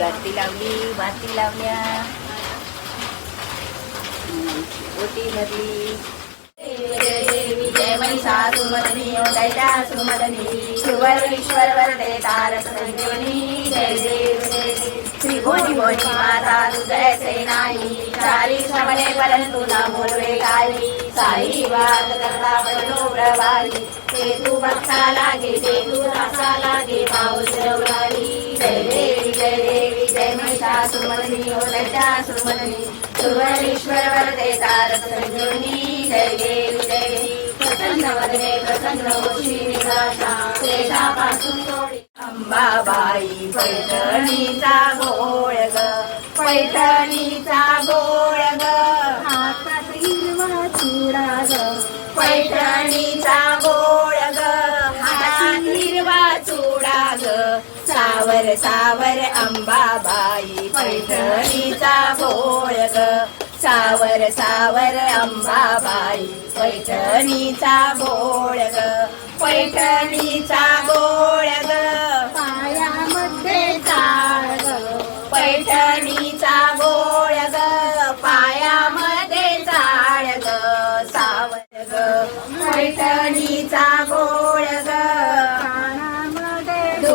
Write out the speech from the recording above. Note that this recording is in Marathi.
रात्री लावली भाती लावल्या. ओटी भरली. जय देवी वरदे श्री माता तू नाही चारी श्रवणे परंतु न बोलवे गाली साई वाद करता पडलो प्रवाही ते तू भक्ता लागे ते तू सुवर्णेश्वर वरदे तारक संजीवनी जय देवी जय देवी प्रसन्न वदने प्रसन्न होशी निराशा अंबाबाई पैठणीचा गोळ ग पैठणीचा गोळ ग हातात हिरवा चुडा ग पैठणीचा गोळ ग हातात हिरवा चुडा ग सावर सावर अंबाबाई सावर सावर अंबाबाई. पैठणीचा गोळ ग पैठणीचा गोळ ग. पायामध्ये ग. पैठणीचा गोळ ग पायामध्ये चाळ ग. सावर ग पैठणीचा गोळ ग. कानामध्ये ग